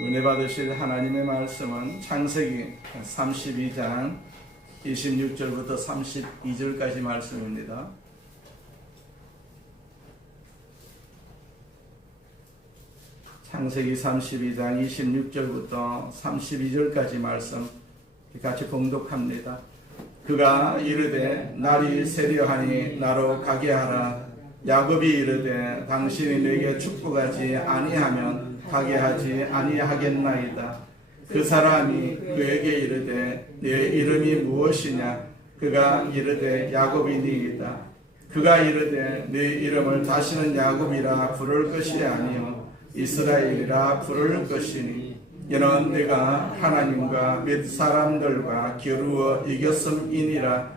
은혜 받으실 하나님의 말씀은 창세기 32장 26절부터 32절까지 말씀입니다. 창세기 32장 26절부터 32절까지 말씀 같이 봉독합니다. 그가 이르되 날이 세려하니 나로 가게 하라. 야곱이 이르되 당신이 내게 축복하지 아니하면 가게 하지 아니하겠나이다. 그 사람이 그에게 이르되 네 이름이 무엇이냐? 그가 이르되 야곱이니이다. 그가 이르되 네 이름을 다시는 야곱이라 부를 것이 아니요 이스라엘이라 부를 것이니 이는 내가 하나님과 몇 사람들과 겨루어 이겼음이니라.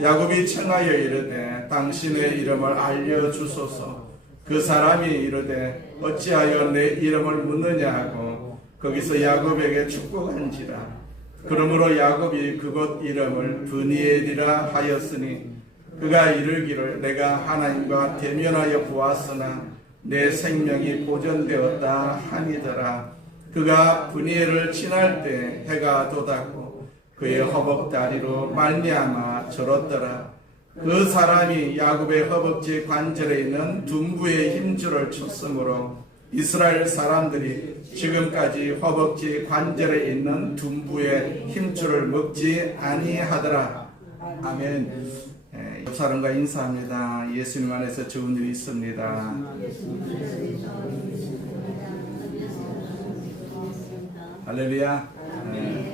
야곱이 청하여 이르되 당신의 이름을 알려주소서. 그 사람이 이르되 어찌하여 내 이름을 묻느냐 하고 거기서 야곱에게 축복한지라. 그러므로 야곱이 그곳 이름을 브니엘이라 하였으니 그가 이르기를 내가 하나님과 대면하여 보았으나 내 생명이 보존되었다 하니더라. 그가 브니엘을 지날 때 해가 돋았고 그의 허벅다리로 말미암아 절었더라. 그 사람이 야곱의 허벅지 관절에 있는 둔부의 힘줄을 쳤으므로 이스라엘 사람들이 지금까지 허벅지 관절에 있는 둔부의 힘줄을 먹지 아니하더라. 아멘. 옆 사람과 인사합니다. 예수님 안에서 좋은 일이 있습니다. 할렐루야.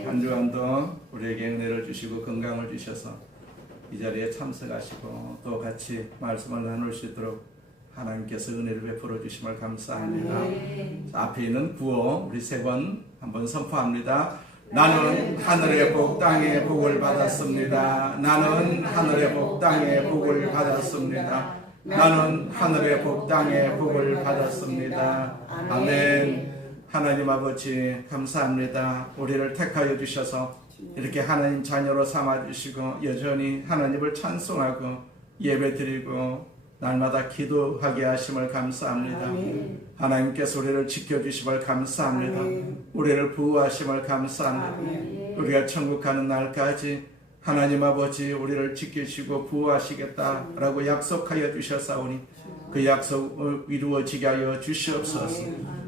한 주간도 우리에게 은혜를 주시고 건강을 주셔서 이 자리에 참석하시고 또 같이 말씀을 나눌 수 있도록 하나님께서 은혜를 베풀어 주심을 감사합니다. 앞에 있는 구호 우리 세 번 한번 선포합니다. 나는 하늘의 복 땅의 복을 받았습니다. 나는 하늘의 복 땅의 복을 받았습니다. 나는 하늘의 복 땅의 복을 받았습니다. 아멘. 하나님 아버지 감사합니다. 우리를 택하여 주셔서 이렇게 하나님 자녀로 삼아주시고 여전히 하나님을 찬송하고 예배드리고 날마다 기도하게 하심을 감사합니다. 아멘. 하나님께서 우리를 지켜주심을 감사합니다. 아멘. 우리를 보호하심을 감사합니다. 아멘. 우리가 천국 가는 날까지 하나님 아버지 우리를 지키시고 보호하시겠다라고 약속하여 주셨사오니 그 약속 이루어지게 하여 주시옵소서.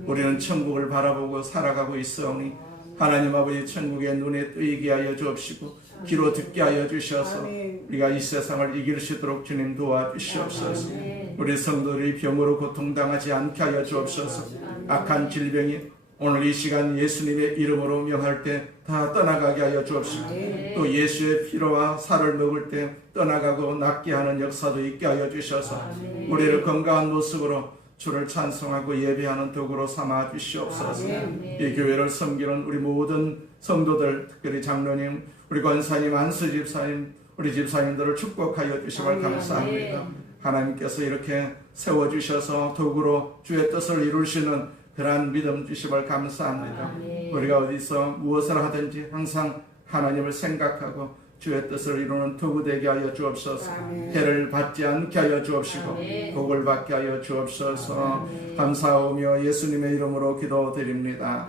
우리는 천국을 바라보고 살아가고 있사오니 하나님 아버지 천국의 눈에 뜨이게 하여 주옵시고 귀로 듣게 하여 주셔서 우리가 이 세상을 이길 수 있도록 주님 도와주시옵소서. 우리 성도들이 병으로 고통당하지 않게 하여 주옵소서. 악한 질병이 오늘 이 시간 예수님의 이름으로 명할 때 다 떠나가게 하여 주옵시고 또 예수의 피로와 살을 먹을 때 떠나가고 낫게 하는 역사도 있게 하여 주셔서 우리를 건강한 모습으로 주를 찬송하고 예배하는 도구로 삼아 주시옵소서. 이 교회를 섬기는 우리 모든 성도들, 특별히 장로님, 우리 권사님, 안수 집사님, 우리 집사님들을 축복하여 주심을 감사합니다. 하나님께서 이렇게 세워주셔서 도구로 주의 뜻을 이루시는 그러한 믿음 주심을 감사합니다. 우리가 어디서 무엇을 하든지 항상 하나님을 생각하고 주의 뜻을 이루는 도구 되게 하여 주옵소서. 해를 받지 않게 하여 주옵시고 복을 받게 하여 주옵소서. 감사하오며 예수님의 이름으로 기도드립니다.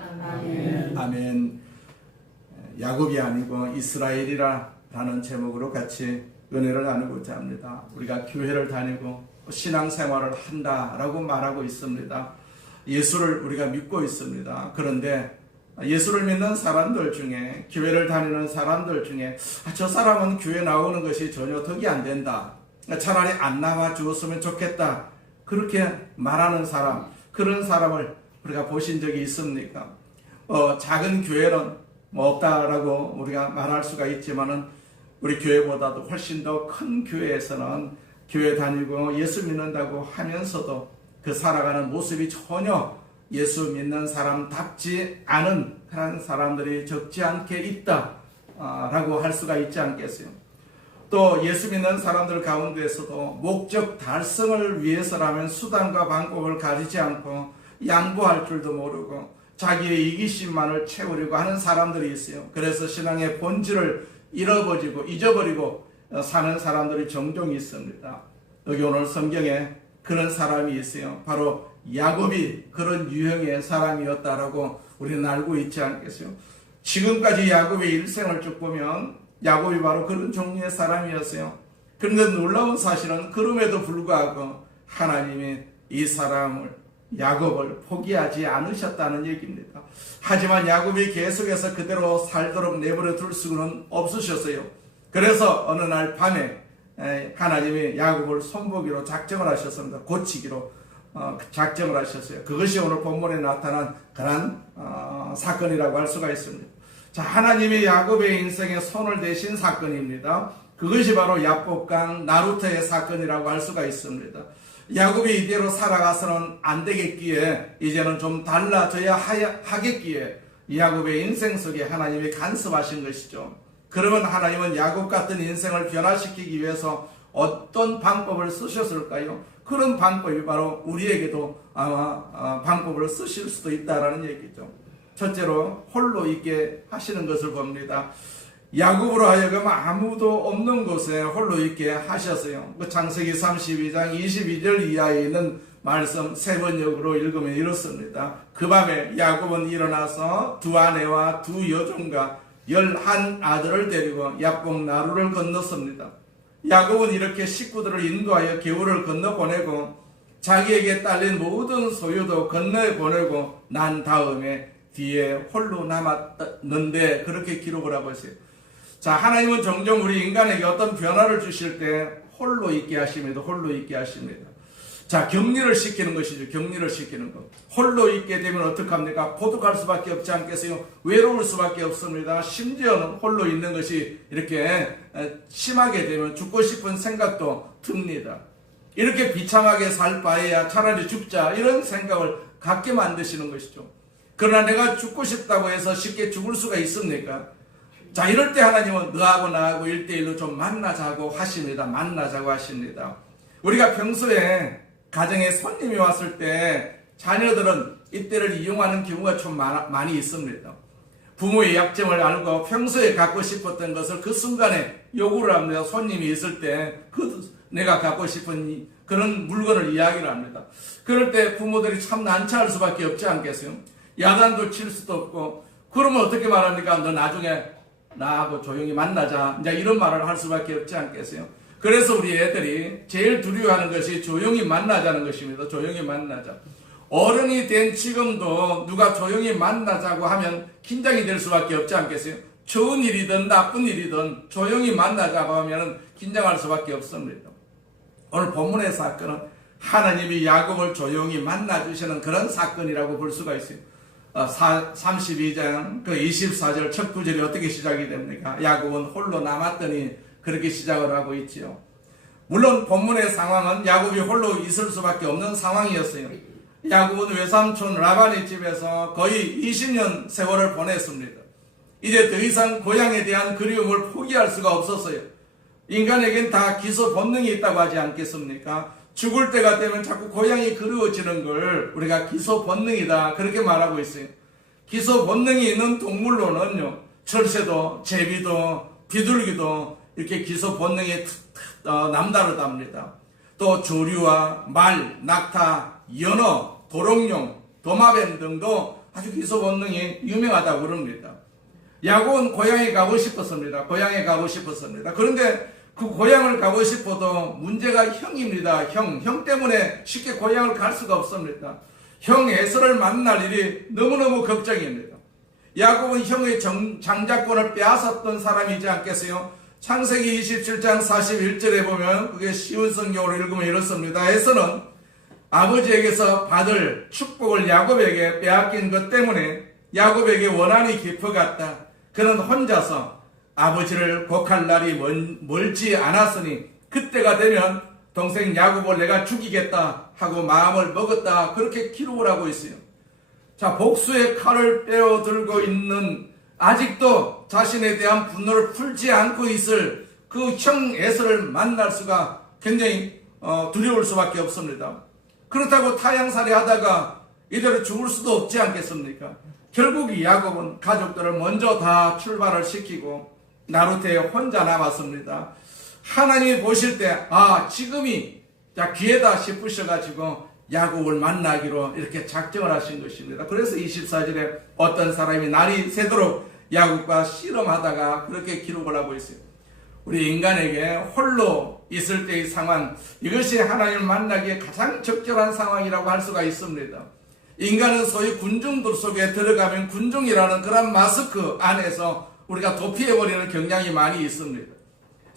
아멘. 야곱이 아니고 이스라엘이라 라는 제목으로 같이 은혜를 나누고자 합니다. 우리가 교회를 다니고 신앙생활을 한다라고 말하고 있습니다. 예수를 우리가 믿고 있습니다. 그런데 예수를 믿는 사람들 중에 교회를 다니는 사람들 중에 저 사람은 교회 나오는 것이 전혀 덕이 안 된다. 차라리 안 나와 주었으면 좋겠다. 그렇게 말하는 사람, 그런 사람을 우리가 보신 적이 있습니까? 작은 교회는 없다라고 우리가 말할 수가 있지만은 우리 교회보다도 훨씬 더 큰 교회에서는 교회 다니고 예수 믿는다고 하면서도 그 살아가는 모습이 전혀 예수 믿는 사람답지 않은 그런 사람들이 적지 않게 있다라고 할 수가 있지 않겠어요? 또 예수 믿는 사람들 가운데에서도 목적 달성을 위해서라면 수단과 방법을 가리지 않고 양보할 줄도 모르고 자기의 이기심만을 채우려고 하는 사람들이 있어요. 그래서 신앙의 본질을 잊어버리고 사는 사람들이 종종 있습니다. 여기 오늘 성경에 그런 사람이 있어요. 바로 야곱이 그런 유형의 사람이었다라고 우리는 알고 있지 않겠어요? 지금까지 야곱의 일생을 쭉 보면 야곱이 바로 그런 종류의 사람이었어요. 그런데 놀라운 사실은 그럼에도 불구하고 하나님이 이 사람을 야곱을 포기하지 않으셨다는 얘기입니다. 하지만 야곱이 계속해서 그대로 살도록 내버려 둘 수는 없으셨어요. 그래서 어느 날 밤에 하나님이 야곱을 손보기로 작정을 하셨습니다. 고치기로 작정을 하셨어요. 그것이 오늘 본문에 나타난 그런 사건이라고 할 수가 있습니다. 자, 하나님이 야곱의 인생에 손을 대신 사건입니다. 그것이 바로 야복강 나루터의 사건이라고 할 수가 있습니다. 야곱이 이대로 살아가서는 안 되겠기에 이제는 좀 달라져야 하겠기에 야곱의 인생 속에 하나님이 간섭하신 것이죠. 그러면 하나님은 야곱 같은 인생을 변화시키기 위해서 어떤 방법을 쓰셨을까요? 그런 방법이 바로 우리에게도 아마 방법을 쓰실 수도 있다라는 얘기죠. 첫째로 홀로 있게 하시는 것을 봅니다. 야곱으로 하여금 아무도 없는 곳에 홀로 있게 하셨어요. 창세기 32장 22절 이하에 있는 말씀 세 번역으로 읽으면 이렇습니다. 그 밤에 야곱은 일어나서 두 아내와 두 여종과 11 아들을 데리고 야복 나루를 건넜습니다. 야곱은 이렇게 식구들을 인도하여 겨울을 건너보내고 자기에게 딸린 모든 소유도 건너보내고 난 다음에 뒤에 홀로 남았는데 그렇게 기록을 하고 있어요. 자, 하나님은 종종 우리 인간에게 어떤 변화를 주실 때 홀로 있게 하십니다. 홀로 있게 하십니다. 자, 격리를 시키는 것이죠. 격리를 시키는 것. 홀로 있게 되면 어떡합니까? 고독할 수밖에 없지 않겠어요? 외로울 수밖에 없습니다. 심지어는 홀로 있는 것이 이렇게 심하게 되면 죽고 싶은 생각도 듭니다. 이렇게 비참하게 살 바에야 차라리 죽자 이런 생각을 갖게 만드시는 것이죠. 그러나 내가 죽고 싶다고 해서 쉽게 죽을 수가 있습니까? 자, 이럴 때 하나님은 너하고 나하고 1대1로 좀 만나자고 하십니다. 만나자고 하십니다. 우리가 평소에 가정에 손님이 왔을 때 자녀들은 이때를 이용하는 경우가 좀 많이 있습니다. 부모의 약점을 알고 평소에 갖고 싶었던 것을 그 순간에 요구를 합니다. 손님이 있을 때 내가 갖고 싶은 그런 물건을 이야기를 합니다. 그럴 때 부모들이 참 난처할 수밖에 없지 않겠어요? 야단도 칠 수도 없고 그러면 어떻게 말합니까? 너 나중에 나하고 조용히 만나자 이제 이런 말을 할 수밖에 없지 않겠어요? 그래서 우리 애들이 제일 두려워하는 것이 조용히 만나자는 것입니다. 조용히 만나자. 어른이 된 지금도 누가 조용히 만나자고 하면 긴장이 될 수밖에 없지 않겠어요? 좋은 일이든 나쁜 일이든 조용히 만나자고 하면 긴장할 수밖에 없습니다. 오늘 본문의 사건은 하나님이 야곱을 조용히 만나주시는 그런 사건이라고 볼 수가 있어요. 32장 24절 첫 구절이 어떻게 시작이 됩니까? 야곱은 홀로 남았더니 그렇게 시작을 하고 있지요. 물론 본문의 상황은 야곱이 홀로 있을 수밖에 없는 상황이었어요. 야곱은 외삼촌 라반의 집에서 거의 20년 세월을 보냈습니다. 이제 더 이상 고향에 대한 그리움을 포기할 수가 없었어요. 인간에겐 다 기소 본능이 있다고 하지 않겠습니까? 죽을 때가 되면 자꾸 고향이 그리워지는 걸 우리가 기소 본능이다 그렇게 말하고 있어요. 기소 본능이 있는 동물로는요, 철새도 제비도 비둘기도 이렇게 기소 본능이 남다르답니다. 또 조류와 말, 낙타, 연어, 도롱뇽, 도마뱀 등도 아주 기소 본능이 유명하다고 그럽니다. 야곱은 고향에 가고 싶었습니다. 고향에 가고 싶었습니다. 그런데 그 고향을 가고 싶어도 문제가 형입니다. 형 때문에 쉽게 고향을 갈 수가 없습니다. 형 에서를 만날 일이 너무너무 걱정입니다. 야곱은 형의 장자권을 빼앗았던 사람이지 않겠어요? 창세기 27장 41절에 보면 그게 쉬운 성경으로 읽으면 이렇습니다. 에서는 아버지에게서 받을 축복을 야곱에게 빼앗긴 것 때문에 야곱에게 원한이 깊어갔다. 그는 혼자서 아버지를 곡할 날이 멀지 않았으니 그때가 되면 동생 야곱을 내가 죽이겠다 하고 마음을 먹었다. 그렇게 기록을 하고 있어요. 자, 복수의 칼을 빼어들고 있는 아직도 자신에 대한 분노를 풀지 않고 있을 그 형 에서를 만날 수가 굉장히 두려울 수밖에 없습니다. 그렇다고 타향살이 하다가 이대로 죽을 수도 없지 않겠습니까? 결국 이 야곱은 가족들을 먼저 다 출발을 시키고 나루터에 혼자 남았습니다. 하나님이 보실 때 지금이 기회다 싶으셔가지고 야곱을 만나기로 이렇게 작정을 하신 것입니다. 그래서 24절에 어떤 사람이 날이 새도록 야곱과 씨름하다가 그렇게 기록을 하고 있어요. 우리 인간에게 홀로 있을 때의 상황, 이것이 하나님을 만나기에 가장 적절한 상황이라고 할 수가 있습니다. 인간은 소위 군중들 속에 들어가면 군중이라는 그런 마스크 안에서 우리가 도피해버리는 경향이 많이 있습니다.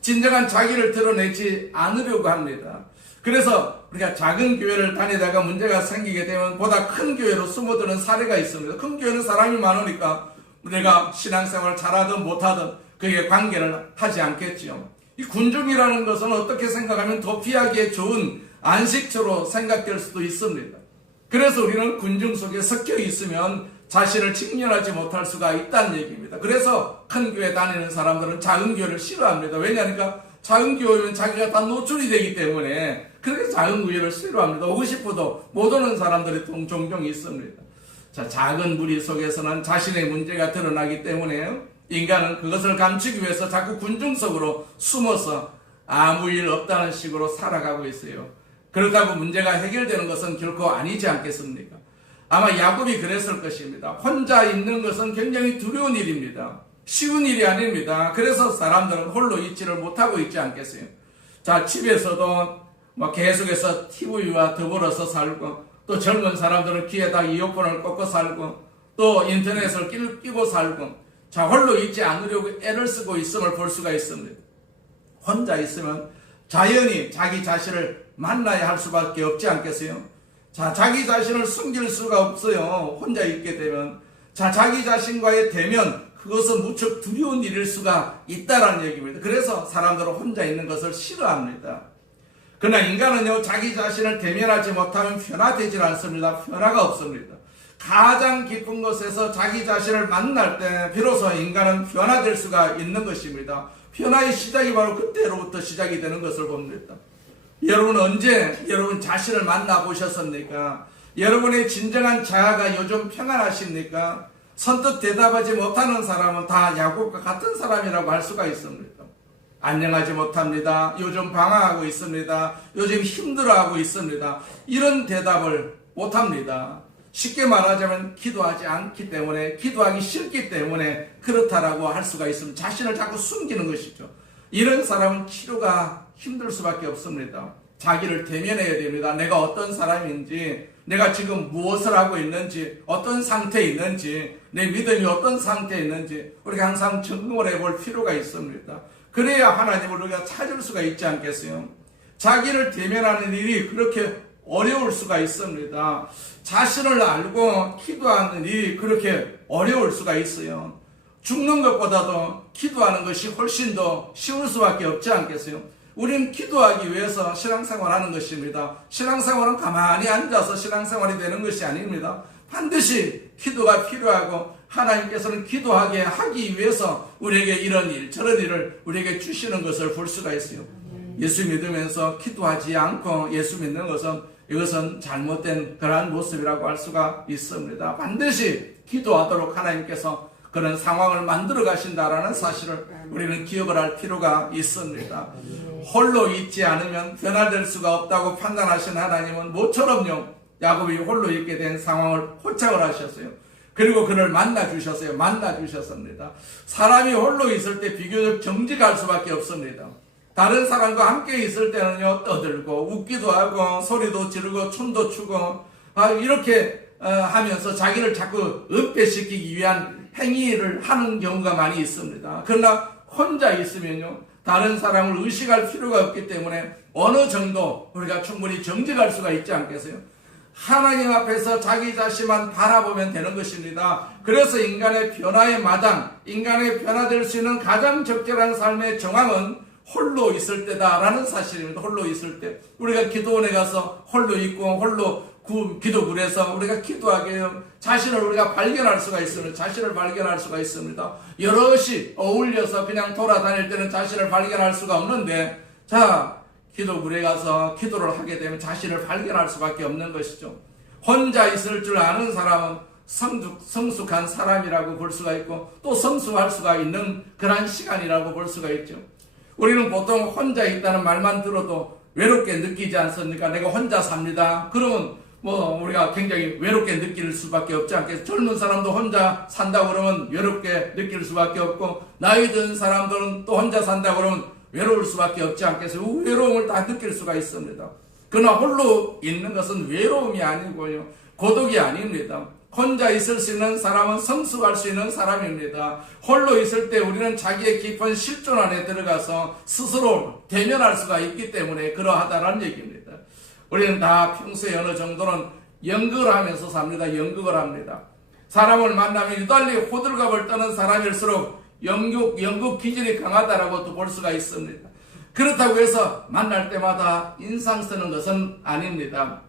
진정한 자기를 드러내지 않으려고 합니다. 그래서 우리가 작은 교회를 다니다가 문제가 생기게 되면 보다 큰 교회로 숨어드는 사례가 있습니다. 큰 교회는 사람이 많으니까 우리가 신앙생활을 잘하든 못하든 그게 관계를 하지 않겠지요. 이 군중이라는 것은 어떻게 생각하면 도피하기에 좋은 안식처로 생각될 수도 있습니다. 그래서 우리는 군중 속에 섞여 있으면 자신을 직면하지 못할 수가 있다는 얘기입니다. 그래서 큰 교회 다니는 사람들은 작은 교회를 싫어합니다. 왜냐하니까 작은 교회는 자기가 다 노출이 되기 때문에 그렇게 작은 교회를 싫어합니다. 오고 싶어도 못 오는 사람들이 종종 있습니다. 자, 작은 무리 속에서는 자신의 문제가 드러나기 때문에 인간은 그것을 감추기 위해서 자꾸 군중 속으로 숨어서 아무 일 없다는 식으로 살아가고 있어요. 그렇다고 문제가 해결되는 것은 결코 아니지 않겠습니까? 아마 야곱이 그랬을 것입니다. 혼자 있는 것은 굉장히 두려운 일입니다. 쉬운 일이 아닙니다. 그래서 사람들은 홀로 있지를 못하고 있지 않겠어요? 자, 집에서도 계속해서 TV와 더불어서 살고, 또 젊은 사람들은 귀에다 이어폰을 꽂고 살고, 또 인터넷을 끼고 살고, 자, 홀로 있지 않으려고 애를 쓰고 있음을 볼 수가 있습니다. 혼자 있으면 자연히 자기 자신을 만나야 할 수밖에 없지 않겠어요? 자, 자기 자신을 숨길 수가 없어요. 혼자 있게 되면. 자, 자기 자신과의 대면, 그것은 무척 두려운 일일 수가 있다라는 얘기입니다. 그래서 사람들은 혼자 있는 것을 싫어합니다. 그러나 인간은요, 자기 자신을 대면하지 못하면 변화되질 않습니다. 변화가 없습니다. 가장 깊은 곳에서 자기 자신을 만날 때 비로소 인간은 변화될 수가 있는 것입니다. 변화의 시작이 바로 그때로부터 시작이 되는 것을 봅니다. 여러분 언제 여러분 자신을 만나보셨습니까? 여러분의 진정한 자아가 요즘 평안하십니까? 선뜻 대답하지 못하는 사람은 다 야곱과 같은 사람이라고 할 수가 있습니다. 안녕하지 못합니다. 요즘 방황하고 있습니다. 요즘 힘들어하고 있습니다. 이런 대답을 못합니다. 쉽게 말하자면 기도하지 않기 때문에, 기도하기 싫기 때문에 그렇다라고 할 수가 있습니다. 자신을 자꾸 숨기는 것이죠. 이런 사람은 치료가 힘들 수밖에 없습니다. 자기를 대면해야 됩니다. 내가 어떤 사람인지, 내가 지금 무엇을 하고 있는지, 어떤 상태에 있는지, 내 믿음이 어떤 상태에 있는지 우리가 항상 점검을 해볼 필요가 있습니다. 그래야 하나님을 우리가 찾을 수가 있지 않겠어요? 자기를 대면하는 일이 그렇게 어려울 수가 있습니다. 자신을 알고 기도하는 일이 그렇게 어려울 수가 있어요. 죽는 것보다도 기도하는 것이 훨씬 더 쉬울 수밖에 없지 않겠어요? 우리는 기도하기 위해서 신앙생활하는 것입니다. 신앙생활은 가만히 앉아서 신앙생활이 되는 것이 아닙니다. 반드시 기도가 필요하고 하나님께서는 기도하게 하기 위해서 우리에게 이런 일, 저런 일을 우리에게 주시는 것을 볼 수가 있어요. 예수 믿으면서 기도하지 않고 예수 믿는 것은 이것은 잘못된 그러한 모습이라고 할 수가 있습니다. 반드시 기도하도록 하나님께서 그런 상황을 만들어 가신다라는 사실을 우리는 기억을 할 필요가 있습니다. 홀로 있지 않으면 변화될 수가 없다고 판단하신 하나님은 모처럼요, 야곱이 홀로 있게 된 상황을 포착을 하셨어요. 그리고 그를 만나 주셨습니다. 사람이 홀로 있을 때 비교적 정직할 수밖에 없습니다. 다른 사람과 함께 있을 때는요, 떠들고 웃기도 하고 소리도 지르고 춤도 추고 이렇게 하면서 자기를 자꾸 은폐시키기 위한 행위를 하는 경우가 많이 있습니다. 그러나 혼자 있으면요, 다른 사람을 의식할 필요가 없기 때문에 어느 정도 우리가 충분히 정직할 수가 있지 않겠어요? 하나님 앞에서 자기 자신만 바라보면 되는 것입니다. 그래서 인간의 변화의 마당, 인간의 변화될 수 있는 가장 적절한 삶의 정황은 홀로 있을 때다라는 사실입니다. 홀로 있을 때 우리가 기도원에 가서 홀로 있고 홀로 기도굴에서 우리가 기도하게 자신을 우리가 발견할 수가 있습니다. 자신을 발견할 수가 있습니다. 여럿이 어울려서 그냥 돌아다닐 때는 자신을 발견할 수가 없는데, 자, 기도굴에 가서 기도를 하게 되면 자신을 발견할 수밖에 없는 것이죠. 혼자 있을 줄 아는 사람은 성숙한 사람이라고 볼 수가 있고, 또 성숙할 수가 있는 그런 시간이라고 볼 수가 있죠. 우리는 보통 혼자 있다는 말만 들어도 외롭게 느끼지 않습니까? 내가 혼자 삽니다. 그러면 우리가 굉장히 외롭게 느낄 수밖에 없지 않겠어요. 젊은 사람도 혼자 산다고 그러면 외롭게 느낄 수밖에 없고, 나이 든 사람들은 또 혼자 산다고 그러면 외로울 수밖에 없지 않겠어요. 외로움을 다 느낄 수가 있습니다. 그러나 홀로 있는 것은 외로움이 아니고요, 고독이 아닙니다. 혼자 있을 수 있는 사람은 성숙할 수 있는 사람입니다. 홀로 있을 때 우리는 자기의 깊은 실존 안에 들어가서 스스로 대면할 수가 있기 때문에 그러하다는 얘기입니다. 우리는 다 평소에 어느 정도는 연극을 하면서 삽니다. 연극을 합니다. 사람을 만나면 유달리 호들갑을 떠는 사람일수록 연극 기질이 강하다라고 또 볼 수가 있습니다. 그렇다고 해서 만날 때마다 인상 쓰는 것은 아닙니다.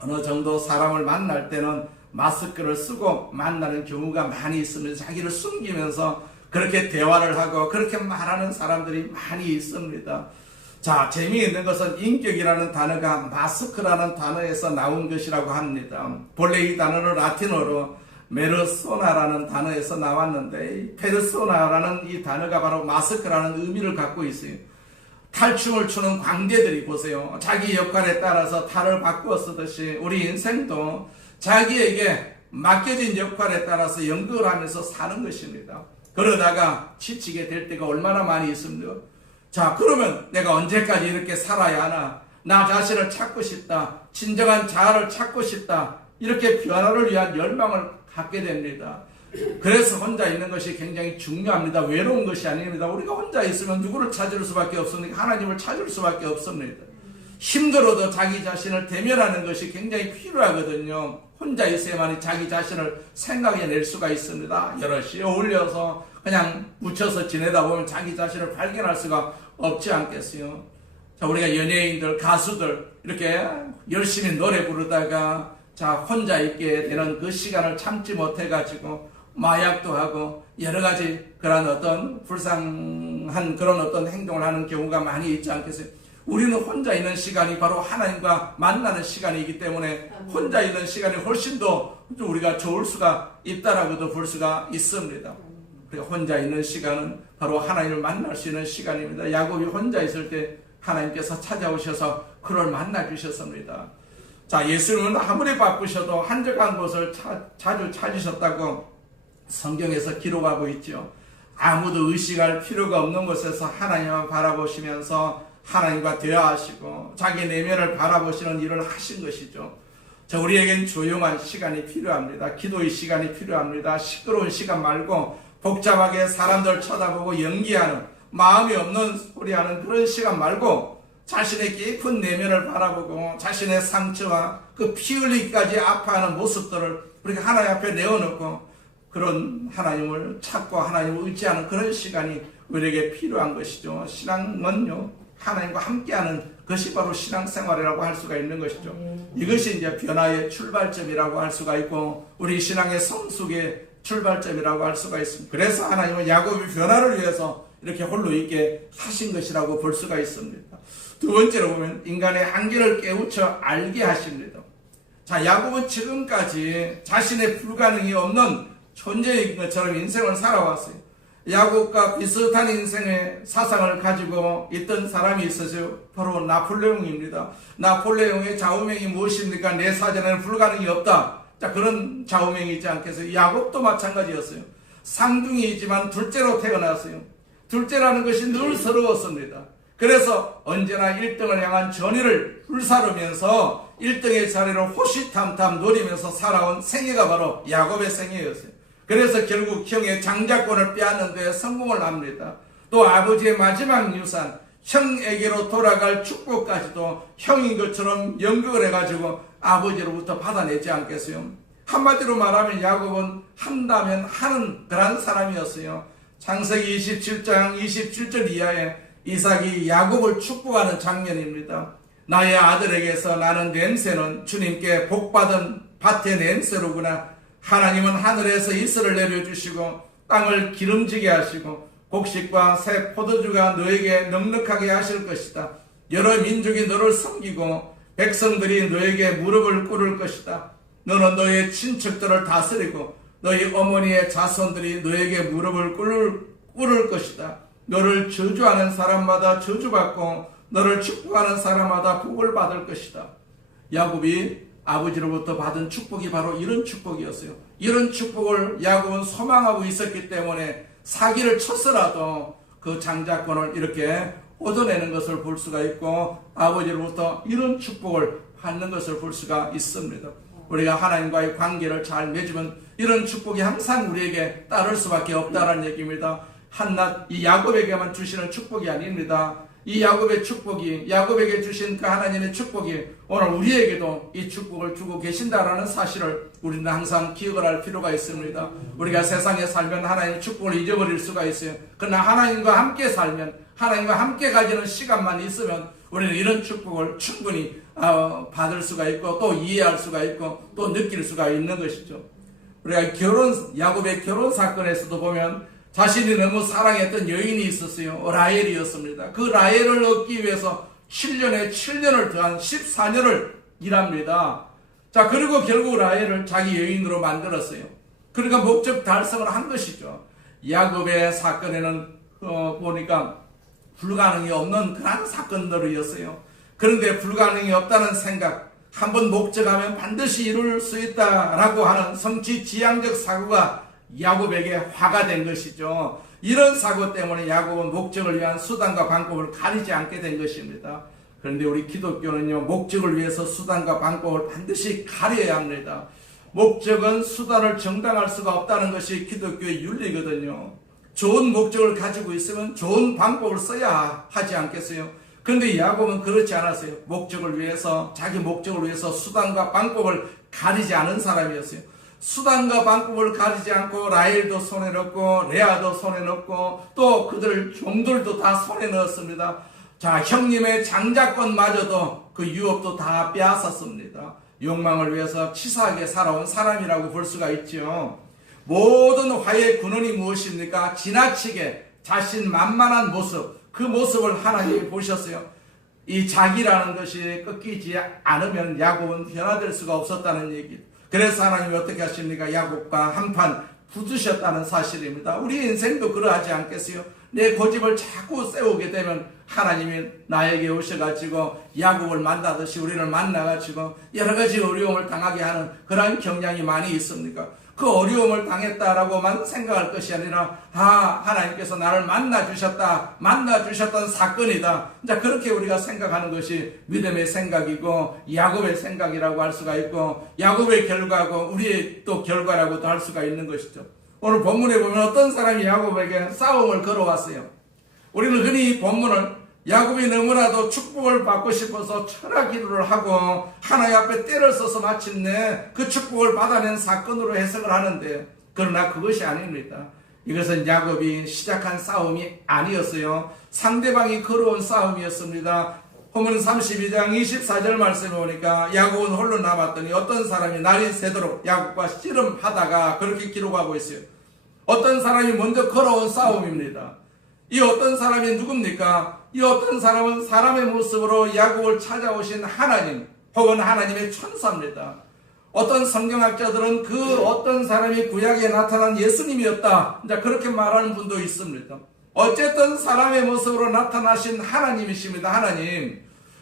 어느 정도 사람을 만날 때는 마스크를 쓰고 만나는 경우가 많이 있습니다. 자기를 숨기면서 그렇게 대화를 하고 그렇게 말하는 사람들이 많이 있습니다. 자, 재미있는 것은 인격이라는 단어가 마스크라는 단어에서 나온 것이라고 합니다. 본래 이 단어는 라틴어로 메르소나라는 단어에서 나왔는데, 페르소나라는 이 단어가 바로 마스크라는 의미를 갖고 있어요. 탈춤을 추는 광대들이 보세요. 자기 역할에 따라서 탈을 바꾸어 쓰듯이 우리 인생도 자기에게 맡겨진 역할에 따라서 연극을 하면서 사는 것입니다. 그러다가 지치게 될 때가 얼마나 많이 있습니까? 자, 그러면 내가 언제까지 이렇게 살아야 하나? 나 자신을 찾고 싶다. 진정한 자아를 찾고 싶다. 이렇게 변화를 위한 열망을 갖게 됩니다. 그래서 혼자 있는 것이 굉장히 중요합니다. 외로운 것이 아닙니다. 우리가 혼자 있으면 누구를 찾을 수밖에 없습니까? 하나님을 찾을 수밖에 없습니다. 힘들어도 자기 자신을 대면하는 것이 굉장히 필요하거든요. 혼자 있어야만 자기 자신을 생각해낼 수가 있습니다. 여럿이 어울려서 그냥 묻혀서 지내다 보면 자기 자신을 발견할 수가 없지 않겠어요? 자, 우리가 연예인들, 가수들 이렇게 열심히 노래 부르다가 혼자 있게 되는 그 시간을 참지 못해가지고 마약도 하고 여러 가지 그런 어떤 불쌍한 그런 어떤 행동을 하는 경우가 많이 있지 않겠어요? 우리는 혼자 있는 시간이 바로 하나님과 만나는 시간이기 때문에 혼자 있는 시간이 훨씬 더 우리가 좋을 수가 있다라고도 볼 수가 있습니다. 혼자 있는 시간은 바로 하나님을 만날 수 있는 시간입니다. 야곱이 혼자 있을 때 하나님께서 찾아오셔서 그를 만나 주셨습니다. 자, 예수님은 아무리 바쁘셔도 한적한 곳을 자주 찾으셨다고 성경에서 기록하고 있죠. 아무도 의식할 필요가 없는 곳에서 하나님만 바라보시면서 하나님과 대화하시고 자기 내면을 바라보시는 일을 하신 것이죠. 자, 우리에겐 조용한 시간이 필요합니다. 기도의 시간이 필요합니다. 시끄러운 시간 말고 복잡하게 사람들 쳐다보고 연기하는, 마음이 없는 소리하는 그런 시간 말고 자신의 깊은 내면을 바라보고 자신의 상처와 그 피 흘리기까지 아파하는 모습들을 우리가 하나님 앞에 내어놓고 그런 하나님을 찾고 하나님을 의지하는 그런 시간이 우리에게 필요한 것이죠. 신앙은요, 하나님과 함께하는 것이 바로 신앙생활이라고 할 수가 있는 것이죠. 이것이 이제 변화의 출발점이라고 할 수가 있고 우리 신앙의 성숙의 출발점이라고 할 수가 있습니다. 그래서 하나님은 야곱이 변화를 위해서 이렇게 홀로 있게 하신 것이라고 볼 수가 있습니다. 두 번째로 보면 인간의 한계를 깨우쳐 알게 하십니다. 자, 야곱은 지금까지 자신의 불가능이 없는 존재인 것처럼 인생을 살아왔어요. 야곱과 비슷한 인생의 사상을 가지고 있던 사람이 있었어요. 바로 나폴레옹입니다. 나폴레옹의 좌우명이 무엇입니까? 내 사전에는 불가능이 없다. 자, 그런 좌우명이지 않겠어요? 야곱도 마찬가지였어요. 쌍둥이이지만 둘째로 태어났어요. 둘째라는 것이 늘 서러웠습니다. 그래서 언제나 1등을 향한 전의를 불사르면서 1등의 자리를 호시탐탐 노리면서 살아온 생애가 바로 야곱의 생애였어요. 그래서 결국 형의 장자권을 빼앗는 데 성공을 합니다. 또 아버지의 마지막 유산, 형에게로 돌아갈 축복까지도 형인 것처럼 연극을 해가지고 아버지로부터 받아내지 않겠어요? 한마디로 말하면 야곱은 한다면 하는 그런 사람이었어요. 창세기 27장 27절 이하에 이삭이 야곱을 축복하는 장면입니다. 나의 아들에게서 나는 냄새는 주님께 복받은 밭의 냄새로구나. 하나님은 하늘에서 이슬을 내려주시고 땅을 기름지게 하시고 곡식과 새 포도주가 너에게 넉넉하게 하실 것이다. 여러 민족이 너를 섬기고 백성들이 너에게 무릎을 꿇을 것이다. 너는 너의 친척들을 다스리고 너희 어머니의 자손들이 너에게 무릎을 꿇을 것이다. 너를 저주하는 사람마다 저주받고 너를 축복하는 사람마다 복을 받을 것이다. 야곱이 아버지로부터 받은 축복이 바로 이런 축복이었어요. 이런 축복을 야곱은 소망하고 있었기 때문에 사기를 쳤더라도 그 장자권을 이렇게 얻어내는 것을 볼 수가 있고 아버지로부터 이런 축복을 받는 것을 볼 수가 있습니다. 우리가 하나님과의 관계를 잘 맺으면 이런 축복이 항상 우리에게 따를 수밖에 없다는 얘기입니다. 한낱 이 야곱에게만 주시는 축복이 아닙니다. 이 야곱의 축복이, 야곱에게 주신 그 하나님의 축복이 오늘 우리에게도 이 축복을 주고 계신다라는 사실을 우리는 항상 기억을 할 필요가 있습니다. 우리가 세상에 살면 하나님의 축복을 잊어버릴 수가 있어요. 그러나 하나님과 함께 살면, 하나님과 함께 가지는 시간만 있으면 우리는 이런 축복을 충분히 받을 수가 있고 또 이해할 수가 있고 또 느낄 수가 있는 것이죠. 우리가 야곱의 결혼 사건에서도 보면 자신이 너무 사랑했던 여인이 있었어요. 라헬이었습니다. 그 라헬을 얻기 위해서 7년에 7년을 더한 14년을 일합니다. 자, 그리고 결국 라헬을 자기 여인으로 만들었어요. 그러니까 목적 달성을 한 것이죠. 야곱의 사건에는 보니까 불가능이 없는 그런 사건들이었어요. 그런데 불가능이 없다는 생각, 한번 목적하면 반드시 이룰 수 있다라고 하는 성취지향적 사고가 야곱에게 화가 된 것이죠. 이런 사고 때문에 야곱은 목적을 위한 수단과 방법을 가리지 않게 된 것입니다. 그런데 우리 기독교는요, 목적을 위해서 수단과 방법을 반드시 가려야 합니다. 목적은 수단을 정당할 수가 없다는 것이 기독교의 윤리거든요. 좋은 목적을 가지고 있으면 좋은 방법을 써야 하지 않겠어요? 그런데 야곱은 그렇지 않았어요. 목적을 위해서, 자기 목적을 위해서 수단과 방법을 가리지 않은 사람이었어요. 수단과 방법을 가리지 않고 라헬도 손에 넣고 레아도 손에 넣고 또 그들 종들도 다 손에 넣었습니다. 자, 형님의 장자권마저도 그 유업도 다 빼앗았습니다. 욕망을 위해서 치사하게 살아온 사람이라고 볼 수가 있죠. 모든 화해의 근원이 무엇입니까? 지나치게 자신만만한 모습, 그 모습을 하나님이 보셨어요. 이 자기라는 것이 꺾이지 않으면 야곱은 변화될 수가 없었다는 얘기. 그래서 하나님이 어떻게 하십니까? 야곱과 한판 붙으셨다는 사실입니다. 우리 인생도 그러하지 않겠어요? 내 고집을 자꾸 세우게 되면 하나님이 나에게 오셔가지고 야곱을 만나듯이 우리를 만나가지고 여러 가지 어려움을 당하게 하는 그런 경향이 많이 있습니까? 그 어려움을 당했다라고만 생각할 것이 아니라 하나님께서 나를 만나주셨던 사건이다. 이제 그렇게 우리가 생각하는 것이 믿음의 생각이고 야곱의 생각이라고 할 수가 있고 야곱의 결과고 우리의 또 결과라고도 할 수가 있는 것이죠. 오늘 본문에 보면 어떤 사람이 야곱에게 싸움을 걸어왔어요. 우리는 흔히 이 본문을 야곱이 너무나도 축복을 받고 싶어서 철학 기도를 하고 하나님 앞에 때를 써서 마침내 그 축복을 받아낸 사건으로 해석을 하는데, 그러나 그것이 아닙니다. 이것은 야곱이 시작한 싸움이 아니었어요. 상대방이 걸어온 싸움이었습니다. 본문 32장 24절 말씀에 보니까 야곱은 홀로 남았더니 어떤 사람이 날이 새도록 야곱과 씨름하다가, 그렇게 기록하고 있어요. 어떤 사람이 먼저 걸어온 싸움입니다. 이 어떤 사람이 누굽니까? 이 어떤 사람은 사람의 모습으로 야곱을 찾아오신 하나님 혹은 하나님의 천사입니다. 어떤 성경학자들은 그 어떤 사람이 구약에 나타난 예수님이었다, 이제 그렇게 말하는 분도 있습니다. 어쨌든 사람의 모습으로 나타나신 하나님이십니다.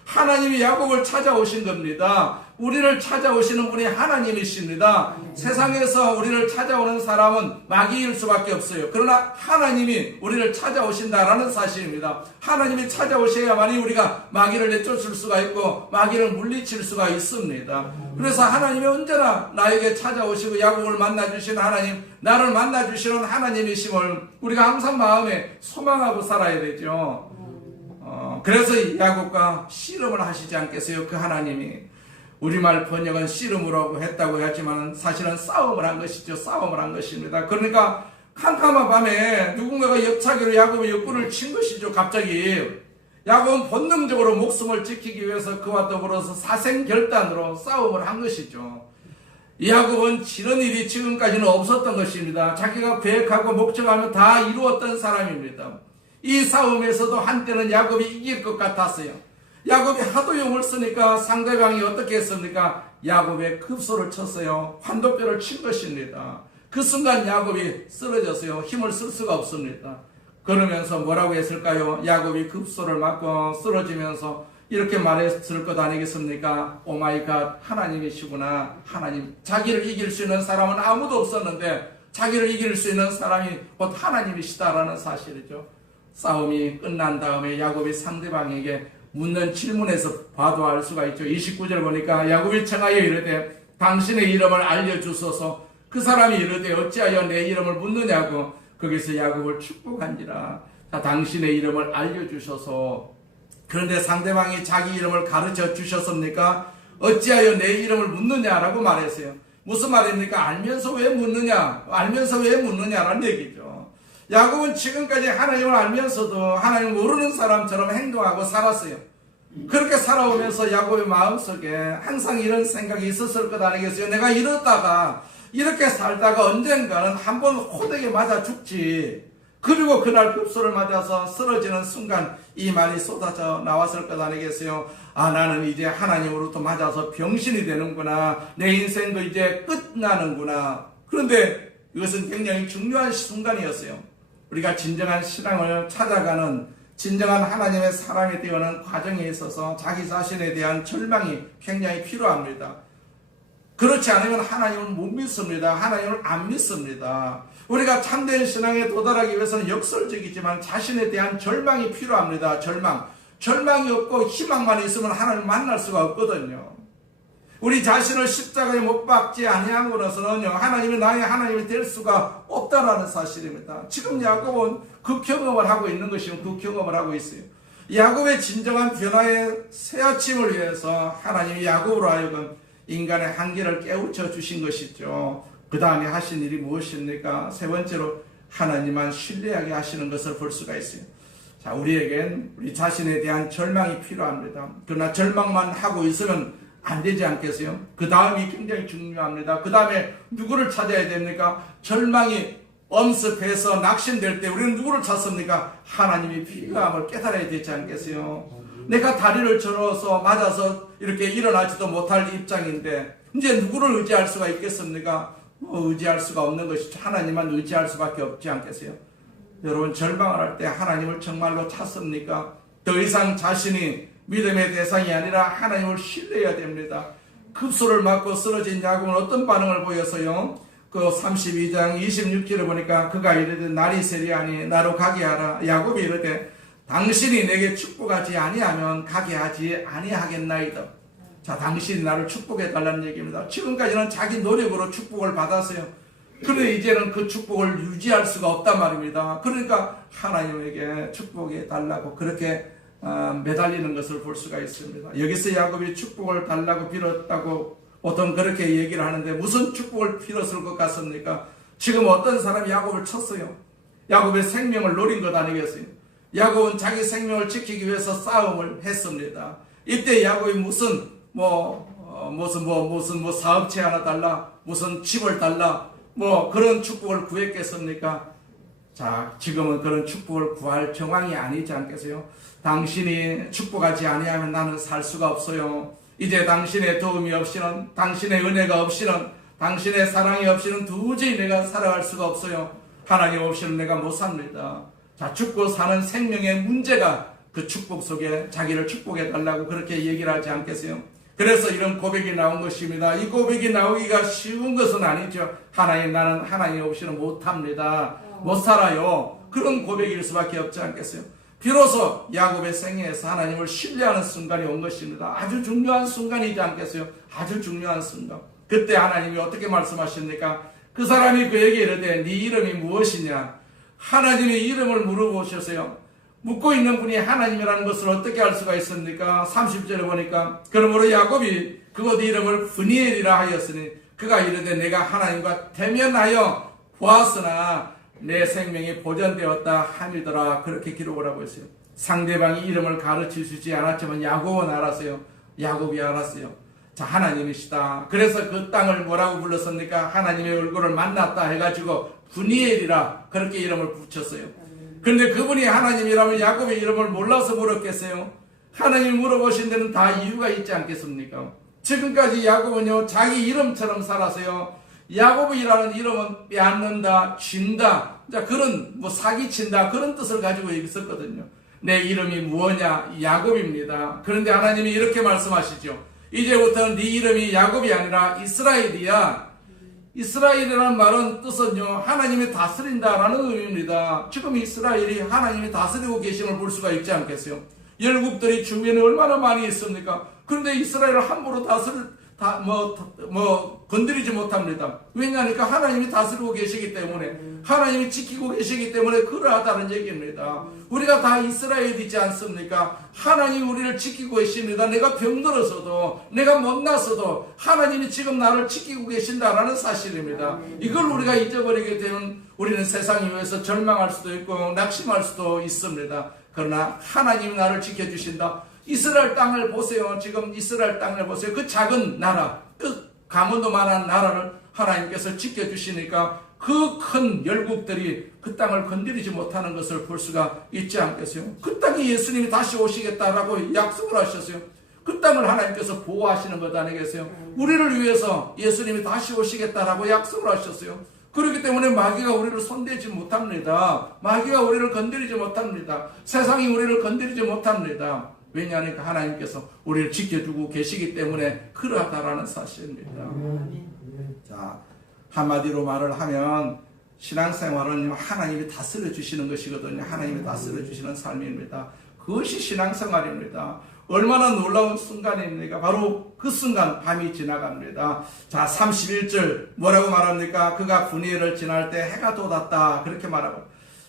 하나님이 야곱을 찾아오신 겁니다. 우리를 찾아오시는 분이 하나님이십니다. 세상에서 우리를 찾아오는 사람은 마귀일 수밖에 없어요. 그러나 하나님이 우리를 찾아오신다라는 사실입니다. 하나님이 찾아오셔야만이 우리가 마귀를 내쫓을 수가 있고 마귀를 물리칠 수가 있습니다. 그래서 하나님이 언제나 나에게 찾아오시고 야곱을 만나주신 하나님, 나를 만나주시는 하나님이심을 우리가 항상 마음에 소망하고 살아야 되죠. 그래서 야곱과 씨름을 하시지 않겠어요? 그 하나님이. 우리말 번역은 씨름으로 했다고 하지만 사실은 싸움을 한 것이죠. 싸움을 한 것입니다. 그러니까 캄캄한 밤에 누군가가 옆차기로 야곱의 옆구리를 친 것이죠. 갑자기 야곱은 본능적으로 목숨을 지키기 위해서 그와 더불어서 사생결단으로 싸움을 한 것이죠. 야곱은 지는 일이 지금까지는 없었던 것입니다. 자기가 계획하고 목적하면 다 이루었던 사람입니다. 이 싸움에서도 한때는 야곱이 이길 것 같았어요. 야곱이 하도 용을 쓰니까 상대방이 어떻게 했습니까? 야곱의 급소를 쳤어요. 환도뼈를 친 것입니다. 그 순간 야곱이 쓰러졌어요. 힘을 쓸 수가 없습니다. 그러면서 뭐라고 했을까요? 야곱이 급소를 맞고 쓰러지면서 이렇게 말했을 것 아니겠습니까? 오마이갓, 하나님이시구나. 하나님. 자기를 이길 수 있는 사람은 아무도 없었는데 자기를 이길 수 있는 사람이 곧 하나님이시다라는 사실이죠. 싸움이 끝난 다음에 야곱이 상대방에게 묻는 질문에서 봐도 알 수가 있죠. 29절 보니까 야곱이 청하여 이르되 당신의 이름을 알려주소서. 그 사람이 이르되 어찌하여 내 이름을 묻느냐고. 거기서 야곱을 축복한지라. 자, 당신의 이름을 알려주셔서. 그런데 상대방이 자기 이름을 가르쳐 주셨습니까? 어찌하여 내 이름을 묻느냐라고 말했어요. 무슨 말입니까? 알면서 왜 묻느냐? 알면서 왜 묻느냐라는 얘기죠. 야곱은 지금까지 하나님을 알면서도 하나님을 모르는 사람처럼 행동하고 살았어요. 그렇게 살아오면서 야곱의 마음속에 항상 이런 생각이 있었을 것 아니겠어요? 내가 이러다가 이렇게 살다가 언젠가는 한번 호되게 맞아 죽지. 그리고 그날 급소를 맞아서 쓰러지는 순간 이 말이 쏟아져 나왔을 것 아니겠어요? 아, 나는 이제 하나님으로부터 맞아서 병신이 되는구나. 내 인생도 이제 끝나는구나. 그런데 이것은 굉장히 중요한 순간이었어요. 우리가 진정한 신앙을 찾아가는 진정한 하나님의 사랑에 되어가는 과정에 있어서 자기 자신에 대한 절망이 굉장히 필요합니다. 그렇지 않으면 하나님을 못 믿습니다. 하나님을 안 믿습니다. 우리가 참된 신앙에 도달하기 위해서는 역설적이지만 자신에 대한 절망이 필요합니다. 절망이 없고 희망만 있으면 하나님을 만날 수가 없거든요. 우리 자신을 십자가에 못 박지 아니함으로써는 하나님이 나의 하나님이 될 수가 없다라는 사실입니다. 지금 야곱은 그 경험을 하고 있는 것이면 그 경험을 하고 있어요. 야곱의 진정한 변화의 새아침을 위해서 하나님이 야곱으로 하여금 인간의 한계를 깨우쳐 주신 것이죠. 그 다음에 하신 일이 무엇입니까? 세 번째로 하나님만 신뢰하게 하시는 것을 볼 수가 있어요. 자, 우리에겐 우리 자신에 대한 절망이 필요합니다. 그러나 절망만 하고 있으면 안 되지 않겠어요? 그 다음이 굉장히 중요합니다. 그 다음에 누구를 찾아야 됩니까? 절망이 엄습해서 낙심될 때 우리는 누구를 찾습니까? 하나님이 필요함을 깨달아야 되지 않겠어요? 내가 다리를 저어서 맞아서 이렇게 일어나지도 못할 입장인데 이제 누구를 의지할 수가 있겠습니까? 의지할 수가 없는 것이죠. 하나님만 의지할 수밖에 없지 않겠어요? 여러분, 절망을 할 때 하나님을 정말로 찾습니까? 더 이상 자신이 믿음의 대상이 아니라 하나님을 신뢰해야 됩니다. 급소를 맞고 쓰러진 야곱은 어떤 반응을 보여서요? 그 32장 26절에 보니까 그가 이르되 날이 세리하니 나로 가게 하라. 야곱이 이르되 당신이 내게 축복하지 아니하면 가게 하지 아니하겠나이다. 자, 당신이 나를 축복해 달라는 얘기입니다. 지금까지는 자기 노력으로 축복을 받았어요. 그런데 이제는 그 축복을 유지할 수가 없단 말입니다. 그러니까 하나님에게 축복해 달라고 그렇게 매달리는 것을 볼 수가 있습니다. 여기서 야곱이 축복을 달라고 빌었다고 보통 그렇게 얘기를 하는데 무슨 축복을 빌었을 것 같습니까? 지금 어떤 사람이 야곱을 쳤어요. 야곱의 생명을 노린 것 아니겠어요? 야곱은 자기 생명을 지키기 위해서 싸움을 했습니다. 이때 야곱이 무슨 사업체 하나 달라, 무슨 집을 달라, 그런 축복을 구했겠습니까? 자, 지금은 그런 축복을 구할 정황이 아니지 않겠어요? 당신이 축복하지 아니하면 나는 살 수가 없어요. 이제 당신의 도움이 없이는, 당신의 은혜가 없이는, 당신의 사랑이 없이는 도저히 내가 살아갈 수가 없어요. 하나님 없이는 내가 못 삽니다. 자, 죽고 사는 생명의 문제가 그 축복 속에 자기를 축복해 달라고 그렇게 얘기를 하지 않겠어요? 그래서 이런 고백이 나온 것입니다. 이 고백이 나오기가 쉬운 것은 아니죠. 하나님, 나는 하나님 없이는 못합니다. 못 살아요. 그런 고백일 수밖에 없지 않겠어요? 비로소 야곱의 생애에서 하나님을 신뢰하는 순간이 온 것입니다. 아주 중요한 순간이지 않겠어요? 아주 중요한 순간. 그때 하나님이 어떻게 말씀하십니까? 그 사람이 그에게 이르되 네 이름이 무엇이냐? 하나님의 이름을 물어보셨어요. 묻고 있는 분이 하나님이라는 것을 어떻게 알 수가 있습니까? 30절에 보니까 그러므로 야곱이 그곳 이름을 브니엘이라 하였으니 그가 이르되 내가 하나님과 대면하여 보았으나 내 생명이 보존되었다 함이더라. 그렇게 기록을 하고 있어요. 상대방이 이름을 가르치시지 않았지만 야곱은 알았어요. 야곱이 알았어요. 자, 하나님이시다. 그래서 그 땅을 뭐라고 불렀습니까? 하나님의 얼굴을 만났다 해가지고 브니엘이라 그렇게 이름을 붙였어요. 그런데 그분이 하나님이라면 야곱의 이름을 몰라서 물었겠어요? 하나님이 물어보신 데는 다 이유가 있지 않겠습니까? 지금까지 야곱은요, 자기 이름처럼 살았어요. 야곱이라는 이름은 빼앗는다, 쥔다, 그런 사기친다 그런 뜻을 가지고 있었거든요. 내 이름이 무엇냐? 야곱입니다. 그런데 하나님이 이렇게 말씀하시죠. 이제부터는 네 이름이 야곱이 아니라 이스라엘이야. 이스라엘이라는 말은 뜻은요, 하나님이 다스린다라는 의미입니다. 지금 이스라엘이 하나님이 다스리고 계심을 볼 수가 있지 않겠어요? 열국들이 주변에 얼마나 많이 있습니까? 그런데 이스라엘을 함부로 건드리지 못합니다. 왜냐하니까 하나님이 다스리고 계시기 때문에, 하나님이 지키고 계시기 때문에 그러하다는 얘기입니다. 우리가 다 이스라엘이지 않습니까? 하나님이 우리를 지키고 계십니다. 내가 병들어서도, 내가 못났어도 하나님이 지금 나를 지키고 계신다라는 사실입니다. 이걸 우리가 잊어버리게 되면 우리는 세상에 의해서 절망할 수도 있고 낙심할 수도 있습니다. 그러나 하나님이 나를 지켜주신다. 이스라엘 땅을 보세요. 지금 이스라엘 땅을 보세요. 그 작은 나라, 그 가문도만한 나라를 하나님께서 지켜주시니까 그 큰 열국들이 그 땅을 건드리지 못하는 것을 볼 수가 있지 않겠어요? 그 땅에 예수님이 다시 오시겠다라고 약속을 하셨어요. 그 땅을 하나님께서 보호하시는 것 아니겠어요? 우리를 위해서 예수님이 다시 오시겠다라고 약속을 하셨어요. 그렇기 때문에 마귀가 우리를 손대지 못합니다. 마귀가 우리를 건드리지 못합니다. 세상이 우리를 건드리지 못합니다. 왜냐하니까 하나님께서 우리를 지켜주고 계시기 때문에 그러하다라는 사실입니다. 자, 한마디로 말을 하면 신앙생활은 하나님이 다스려 주시는 것이거든요. 하나님이 다스려 주시는 삶입니다. 그것이 신앙생활입니다. 얼마나 놀라운 순간입니까? 바로 그 순간 밤이 지나갑니다. 자, 31절 뭐라고 말합니까? 그가 분이엘을 지날 때 해가 돋았다. 그렇게 말하고,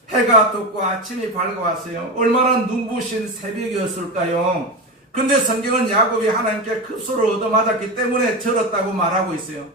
해가 돋고 아침이 밝아왔어요. 얼마나 눈부신 새벽이었을까요? 근데 성경은 야곱이 하나님께 급소를 얻어맞았기 때문에 절었다고 말하고 있어요.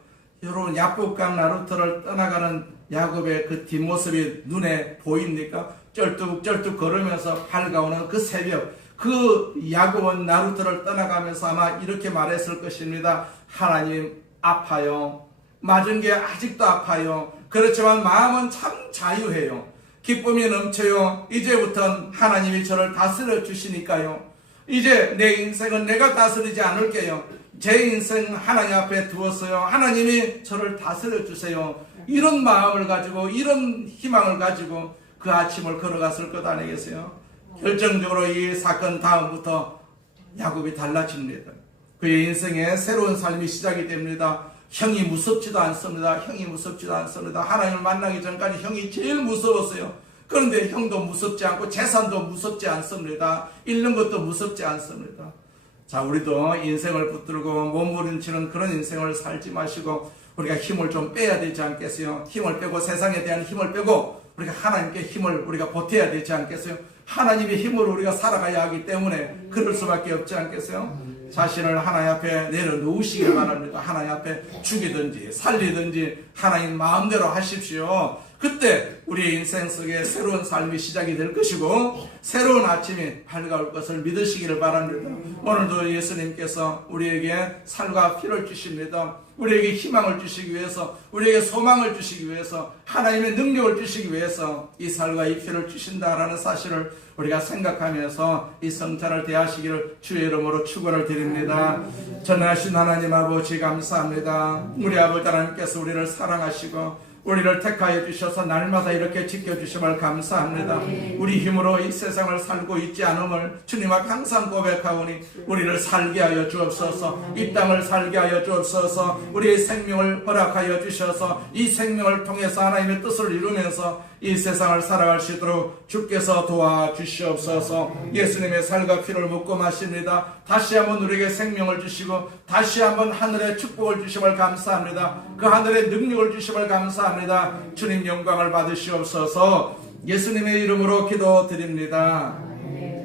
여러분, 야복강 나루터를 떠나가는 야곱의 그 뒷모습이 눈에 보입니까? 쩔뚝쩔뚝 걸으면서 밝아오는 그 새벽, 그 야곱은 나루터를 떠나가면서 아마 이렇게 말했을 것입니다. 하나님, 아파요. 맞은 게 아직도 아파요. 그렇지만 마음은 참 자유해요. 기쁨이 넘쳐요. 이제부터는 하나님이 저를 다스려 주시니까요. 이제 내 인생은 내가 다스리지 않을게요. 제 인생 하나님 앞에 두었어요. 하나님이 저를 다스려 주세요. 이런 마음을 가지고, 이런 희망을 가지고 그 아침을 걸어갔을 것 아니겠어요? 결정적으로 이 사건 다음부터 야곱이 달라집니다. 그의 인생에 새로운 삶이 시작이 됩니다. 형이 무섭지도 않습니다. 형이 무섭지도 않습니다. 하나님을 만나기 전까지 형이 제일 무서웠어요. 그런데 형도 무섭지 않고 재산도 무섭지 않습니다. 잃는 것도 무섭지 않습니다. 자, 우리도 인생을 붙들고 몸부림치는 그런 인생을 살지 마시고 우리가 힘을 좀 빼야 되지 않겠어요? 힘을 빼고, 세상에 대한 힘을 빼고 우리가 하나님께 힘을 우리가 보태야 되지 않겠어요? 하나님의 힘으로 우리가 살아가야 하기 때문에 그럴 수밖에 없지 않겠어요? 자신을 하나님 앞에 내려놓으시길 바랍니다. 하나님 앞에 죽이든지 살리든지 하나님 마음대로 하십시오. 그때 우리 인생 속에 새로운 삶이 시작이 될 것이고 새로운 아침이 밝아올 것을 믿으시기를 바랍니다. 오늘도 예수님께서 우리에게 살과 피를 주십니다. 우리에게 희망을 주시기 위해서, 우리에게 소망을 주시기 위해서, 하나님의 능력을 주시기 위해서 이 살과 이 피를 주신다라는 사실을 우리가 생각하면서 이 성찬을 대하시기를 주의 이름으로 축원을 드립니다. 전능하신 하나님 아버지 감사합니다. 우리 아버지 하나님께서 우리를 사랑하시고 우리를 택하여 주셔서 날마다 이렇게 지켜주심을 감사합니다. 우리 힘으로 이 세상을 살고 있지 않음을 주님 앞에 항상 고백하오니 우리를 살게 하여 주옵소서. 이 땅을 살게 하여 주옵소서. 우리의 생명을 허락하여 주셔서 이 생명을 통해서 하나님의 뜻을 이루면서 이 세상을 살아갈 수 있도록 주께서 도와주시옵소서. 예수님의 살과 피를 묻고 마십니다. 다시 한번 우리에게 생명을 주시고 다시 한번 하늘의 축복을 주심을 감사합니다. 그 하늘의 능력을 주심을 감사합니다. 주님 영광을 받으시옵소서. 예수님의 이름으로 기도드립니다.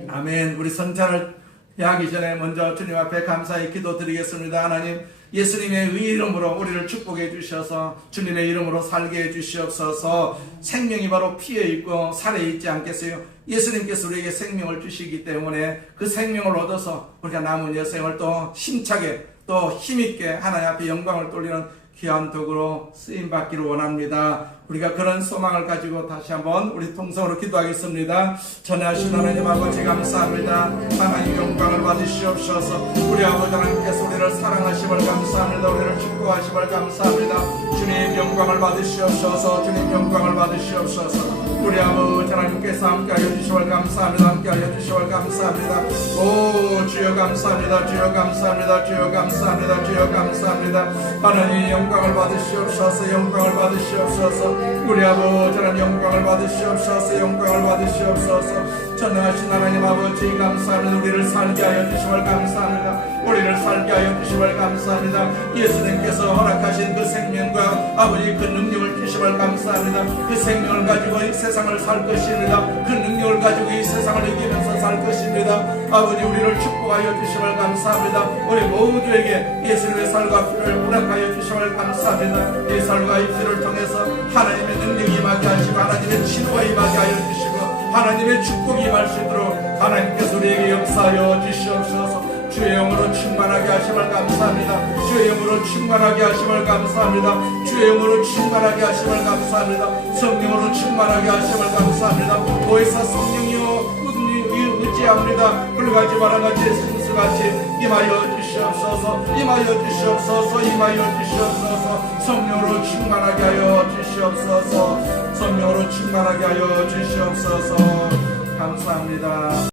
아멘. 우리 성찬을 하기 전에 먼저 주님 앞에 감사히 기도드리겠습니다. 하나님, 예수님의 이름으로 우리를 축복해 주셔서 주님의 이름으로 살게 해 주시옵소서. 생명이 바로 피에 있고 살에 있지 않겠어요? 예수님께서 우리에게 생명을 주시기 때문에 그 생명을 얻어서 우리가 남은 여생을 또 힘차게 또 힘있게 하나님 앞에 영광을 돌리는 귀한 도구로 쓰임받기를 원합니다. 우리가 그런 소망을 가지고 다시 한번 우리 통성으로 기도하겠습니다. 전하신 하나님 아버지 감사합니다. 하나님 영광을 받으시옵소서. 우리 아버지 하나님께서 우리를 사랑하심을 감사합니다. 우리를 축복하심을 감사합니다. 주님 영광을 받으시옵소서. 주님 영광을 받으시옵소서. 우리 아버지 하나님께서 함께하여 주시월 감사합니다. 함께하여 주시월 감사합니다. 오 주여 감사합니다. 주여 감사합니다. 주여 감사합니다. 주여 감사합니다. 하나님 영광을 받으시옵소서. 영광을 받으시옵소서. 우리 아버지 하나님 영광을 받으시옵소서. 영광을 받으시옵소서. 전능하신 하나님 아버지 감사합니다. 우리를 살게 하여 주시월 감사합니다. 우리를 살게 하여 주시월 감사합니다. 예수님께서 허락하신 그 생명과 아버지 그 능력을 주시월 감사합니다. 그 생명을 가지고 이 세상을 살 것입니다. 그 능력을 가지고 이 세상을 이기면서 살 것입니다. 아버지 우리를 축복하여 주시월 감사합니다. 우리 모두에게 예수님의 살과 피를 허락하여 주시월 감사합니다. 이 살과 이 피를 통해서 하나님의 능력이 임하게 하시고 하나님의 치료가 임하게 하여 주시고 하나님의 축복이 임할 수 있도록 하나님께서 우리에게 역사하여 주시옵소서. 주의 영으로 충만하게 하심을 감사합니다. 주의 영으로 충만하게 하심을 감사합니다. 주의 영으로 충만하게 하심을 감사합니다. 성령으로 충만하게 하심을 감사합니다. 보혜사 성령이여 의지합니다. 불같이 바람같이 승수같이 임하여 주시옵소서. 임하여 주시옵소서. 임하여 주시옵소서. 성령으로 충만하게 하여 주시옵소서. 성령으로 충만하게 하여 주시옵소서. 감사합니다.